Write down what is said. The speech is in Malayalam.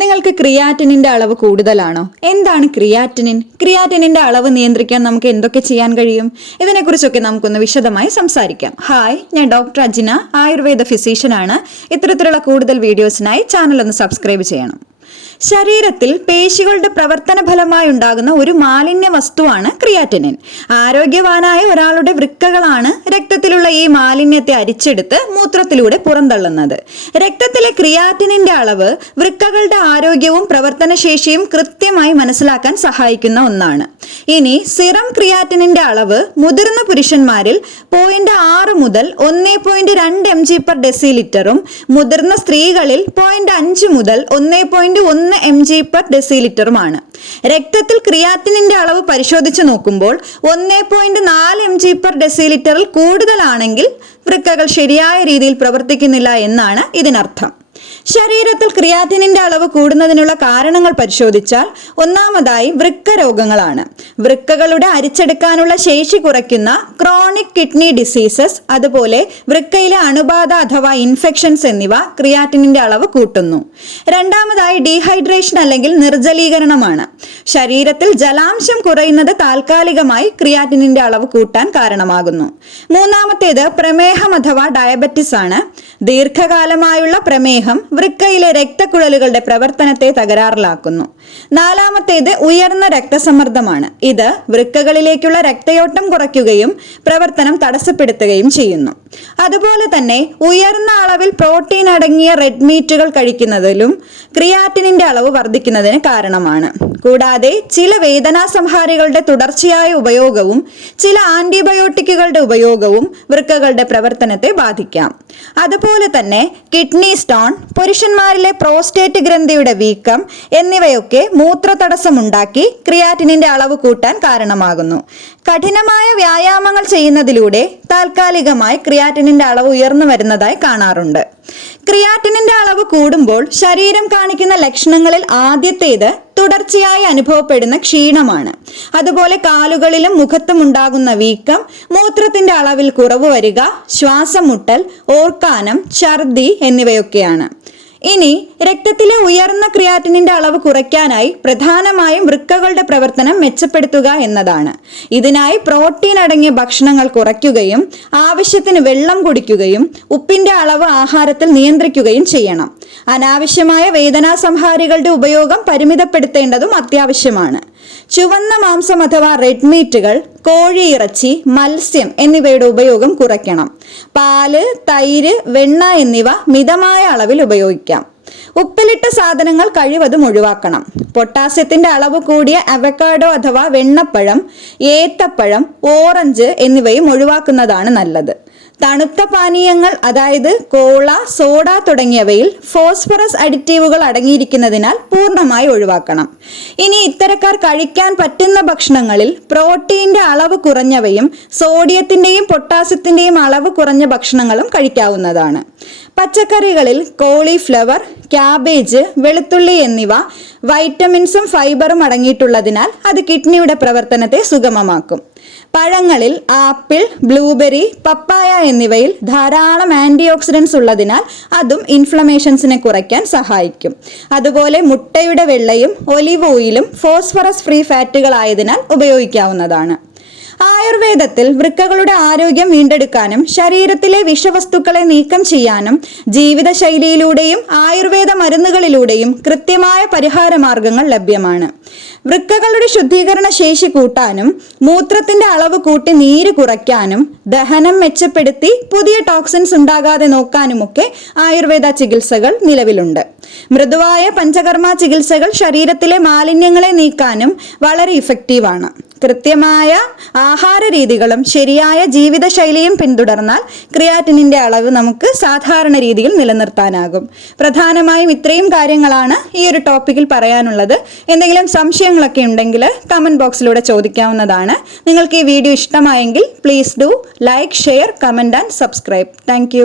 നിങ്ങൾക്ക് ക്രിയാറ്റിനിന്റെ അളവ് കൂടുതലാണോ? എന്താണ് ക്രിയാറ്റിനിൻ? ക്രിയാറ്റിനിന്റെ അളവ് നിയന്ത്രിക്കാൻ നമുക്ക് എന്തൊക്കെ ചെയ്യാൻ കഴിയും? ഇതിനെക്കുറിച്ചൊക്കെ നമുക്കൊന്ന് വിശദമായി സംസാരിക്കാം. ഹായ്, ഞാൻ ഡോക്ടർ അജിന, ആയുർവേദ ഫിസീഷ്യനാണ്. ഇത്തരത്തിലുള്ള കൂടുതൽ വീഡിയോസിനായി ചാനൽ ഒന്ന് സബ്സ്ക്രൈബ് ചെയ്യണം. ശരീരത്തിൽ പേശികളുടെ പ്രവർത്തന ഫലമായി ഉണ്ടാകുന്ന ഒരു മാലിന്യ വസ്തുവാണ് ക്രിയാറ്റിനിൻ. ആരോഗ്യവാനായ ഒരാളുടെ വൃക്കകളാണ് രക്തത്തിലുള്ള ഈ മാലിന്യത്തെ അരിച്ചെടുത്ത് മൂത്രത്തിലൂടെ പുറന്തള്ളുന്നത്. രക്തത്തിലെ ക്രിയാറ്റിനിന്റെ അളവ് വൃക്കകളുടെ ആരോഗ്യവും പ്രവർത്തനശേഷിയും കൃത്യമായി മനസ്സിലാക്കാൻ സഹായിക്കുന്ന ഒന്നാണ്. ഇനി സിറം ക്രിയാറ്റിനിന്റെ അളവ് മുതിർന്ന പുരുഷന്മാരിൽ 0.6 മുതൽ 1.2 mg/dL മുതിർന്ന സ്ത്രീകളിൽ 0.5 മുതൽ 1.1 mg/dL. രക്തത്തിൽ ക്രിയാറ്റിനിന്റെ അളവ് പരിശോധിച്ച് നോക്കുമ്പോൾ 1.4 mg/dL കൂടുതലാണെങ്കിൽ വൃക്കകൾ ശരിയായ രീതിയിൽ പ്രവർത്തിക്കുന്നില്ല എന്നാണ് ഇതിനർത്ഥം. ശരീരത്തിൽ ക്രിയാറ്റിനിന്റെ അളവ് കൂടുന്നതിനുള്ള കാരണങ്ങൾ പരിശോധിച്ചാൽ ഒന്നാമതായി വൃക്ക രോഗങ്ങളാണ്. വൃക്കകളുടെ അരിച്ചെടുക്കാനുള്ള ശേഷി കുറയ്ക്കുന്ന ക്രോണിക് കിഡ്നി ഡിസീസസ്, അതുപോലെ വൃക്കയിലെ അണുബാധ അഥവാ ഇൻഫെക്ഷൻസ് എന്നിവ ക്രിയാറ്റിനിന്റെ അളവ് കൂട്ടുന്നു. രണ്ടാമതായി ഡീഹൈഡ്രേഷൻ അല്ലെങ്കിൽ നിർജ്ജലീകരണമാണ്. ശരീരത്തിൽ ജലാംശം കുറയുന്നത് താൽക്കാലികമായി ക്രിയാറ്റിനിന്റെ അളവ് കൂട്ടാൻ കാരണമാകുന്നു. മൂന്നാമത്തേത് പ്രമേഹം അഥവാ ഡയബറ്റിസ് ആണ്. ദീർഘകാലമായുള്ള പ്രമേഹം വൃക്കയിലെ രക്തക്കുഴലുകളുടെ പ്രവർത്തനത്തെ തകരാറിലാക്കുന്നു. നാലാമത്തേത് ഉയർന്ന രക്തസമ്മർദ്ദമാണ്. ഇത് വൃക്കകളിലേക്കുള്ള രക്തയോട്ടം കുറയ്ക്കുകയും പ്രവർത്തനം തടസ്സപ്പെടുത്തുകയും ചെയ്യുന്നു. അതുപോലെ തന്നെ ഉയർന്ന അളവിൽ പ്രോട്ടീൻ അടങ്ങിയ റെഡ് മീറ്റുകൾ കഴിക്കുന്നതിലും ക്രിയാറ്റിനിന്റെ അളവ് വർദ്ധിക്കുന്നതിന് കാരണമാണ്. കൂടാതെ ചില വേദനാസംഹാരികളുടെ തുടർച്ചയായ ഉപയോഗവും ചില ആന്റിബയോട്ടിക്കുകളുടെ ഉപയോഗവും വൃക്കകളുടെ പ്രവർത്തനത്തെ ബാധിക്കാം. അതുപോലെ തന്നെ കിഡ്നി സ്റ്റോൺ, പുരുഷന്മാരിലെ പ്രോസ്റ്റേറ്റ് ഗ്രന്ഥിയുടെ വീക്കം എന്നിവയൊക്കെ മൂത്രതടസ്സമുണ്ടാക്കി ക്രിയാറ്റിനിന്റെ അളവ് കൂട്ടാൻ കാരണമാകുന്നു. കഠിനമായ വ്യായാമങ്ങൾ ചെയ്യുന്നതിലൂടെ താൽക്കാലികമായി ക്രിയാറ്റിനിന്റെ അളവ് ഉയർന്നു വരുന്നതായി കാണാറുണ്ട്. ക്രിയാറ്റിനിന്റെ അളവ് കൂടുമ്പോൾ ശരീരം കാണിക്കുന്ന ലക്ഷണങ്ങളിൽ ആദ്യത്തേത് തുടർച്ചയായി അനുഭവപ്പെടുന്ന ക്ഷീണമാണ്. അതുപോലെ കാലുകളിലും മുഖത്തും ഉണ്ടാകുന്ന വീക്കം, മൂത്രത്തിന്റെ അളവിൽ കുറവ് വരിക, ശ്വാസം മുട്ടൽ, ഓർക്കാനം, ഛർദി എന്നിവയൊക്കെയാണ്. ഇനി രക്തത്തിലെ ഉയർന്ന ക്രിയാറ്റിനിന്റെ അളവ് കുറയ്ക്കാനായി പ്രധാനമായും വൃക്കകളുടെ പ്രവർത്തനം മെച്ചപ്പെടുത്തുക എന്നതാണ്. ഇതിനായി പ്രോട്ടീൻ അടങ്ങിയ ഭക്ഷണങ്ങൾ കുറയ്ക്കുകയും ആവശ്യത്തിന് വെള്ളം കുടിക്കുകയും ഉപ്പിന്റെ അളവ് ആഹാരത്തിൽ നിയന്ത്രിക്കുകയും ചെയ്യണം. അനാവശ്യമായ വേദനാസംഹാരികളുടെ ഉപയോഗം പരിമിതപ്പെടുത്തേണ്ടതും അത്യാവശ്യമാണ്. ചുവന്ന മാംസം അഥവാ റെഡ് മീറ്റുകൾ, കോഴിയിറച്ചി, മത്സ്യം എന്നിവയുടെ ഉപയോഗം കുറയ്ക്കണം. പാല്, തൈര്, വെണ്ണ എന്നിവ മിതമായ അളവിൽ ഉപയോഗിക്കാം. ഉപ്പിലിട്ട സാധനങ്ങൾ കഴിവതും ഒഴിവാക്കണം. പൊട്ടാസ്യത്തിന്റെ അളവ് കൂടിയ അവക്കാഡോ അഥവാ വെണ്ണപ്പഴം, ഏത്തപ്പഴം, ഓറഞ്ച് എന്നിവയും ഒഴിവാക്കുന്നതാണ് നല്ലത്. തണുത്ത പാനീയങ്ങൾ അതായത് കോള, സോഡ തുടങ്ങിയവയിൽ ഫോസ്ഫറസ് അഡിറ്റീവുകൾ അടങ്ങിയിരിക്കുന്നതിനാൽ പൂർണ്ണമായി ഒഴിവാക്കണം. ഇനി ഇത്തരക്കാർ കഴിക്കാൻ പറ്റുന്ന ഭക്ഷണങ്ങളിൽ പ്രോട്ടീന്റെ അളവ് കുറഞ്ഞവയും സോഡിയത്തിന്റെയും പൊട്ടാസ്യത്തിന്റെയും അളവ് കുറഞ്ഞ ഭക്ഷണങ്ങളും കഴിക്കാവുന്നതാണ്. പച്ചക്കറികളിൽ കോളിഫ്ലവർ, ക്യാബേജ്, വെളുത്തുള്ളി എന്നിവ വൈറ്റമിൻസും ഫൈബറും അടങ്ങിയിട്ടുള്ളതിനാൽ അത് കിഡ്നിയുടെ പ്രവർത്തനത്തെ സുഗമമാക്കും. പഴങ്ങളിൽ ആപ്പിൾ, ബ്ലൂബെറി, പപ്പായ എന്നിവയിൽ ധാരാളം ആന്റി ഓക്സിഡൻസ് ഉള്ളതിനാൽ അതും ഇൻഫ്ലമേഷൻസിനെ കുറയ്ക്കാൻ സഹായിക്കും. അതുപോലെ മുട്ടയുടെ വെള്ളയും ഒലിവ് ഓയിലും ഫോസ്ഫറസ് ഫ്രീ ഫാറ്റുകളായതിനാൽ ഉപയോഗിക്കാവുന്നതാണ്. ആയുർവേദത്തിൽ വൃക്കകളുടെ ആരോഗ്യം വീണ്ടെടുക്കാനും ശരീരത്തിലെ വിഷവസ്തുക്കളെ നീക്കം ചെയ്യാനും ജീവിതശൈലിയിലൂടെയും ആയുർവേദ മരുന്നുകളിലൂടെയും കൃത്യമായ പരിഹാര മാർഗങ്ങൾ ലഭ്യമാണ്. വൃക്കകളുടെ ശുദ്ധീകരണ ശേഷി കൂട്ടാനും മൂത്രത്തിന്റെ അളവ് കൂട്ടി നീര് കുറയ്ക്കാനും ദഹനം മെച്ചപ്പെടുത്തി പുതിയ ടോക്സിൻസ് ഉണ്ടാകാതെ നോക്കാനുമൊക്കെ ആയുർവേദ ചികിത്സകൾ നിലവിലുണ്ട്. മൃദുവായ പഞ്ചകർമ്മ ചികിത്സകൾ ശരീരത്തിലെ മാലിന്യങ്ങളെ നീക്കാനും വളരെ ഇഫക്റ്റീവാണ്. കൃത്യമായ ആഹാര രീതികളും ശരിയായ ജീവിതശൈലിയും പിന്തുടർന്നാൽ ക്രിയാറ്റിനിന്റെ അളവ് നമുക്ക് സാധാരണ രീതിയിൽ നിലനിർത്താനാകും. പ്രധാനമായും ഇത്രയും കാര്യങ്ങളാണ് ഈ ഒരു ടോപ്പിക്കിൽ പറയാനുള്ളത്. എന്തെങ്കിലും സംശയങ്ങളൊക്കെ ഉണ്ടെങ്കിൽ കമന്റ് ബോക്സിലൂടെ ചോദിക്കാവുന്നതാണ്. നിങ്ങൾക്ക് ഈ വീഡിയോ ഇഷ്ടമായെങ്കിൽ please do like, share, comment and subscribe. Thank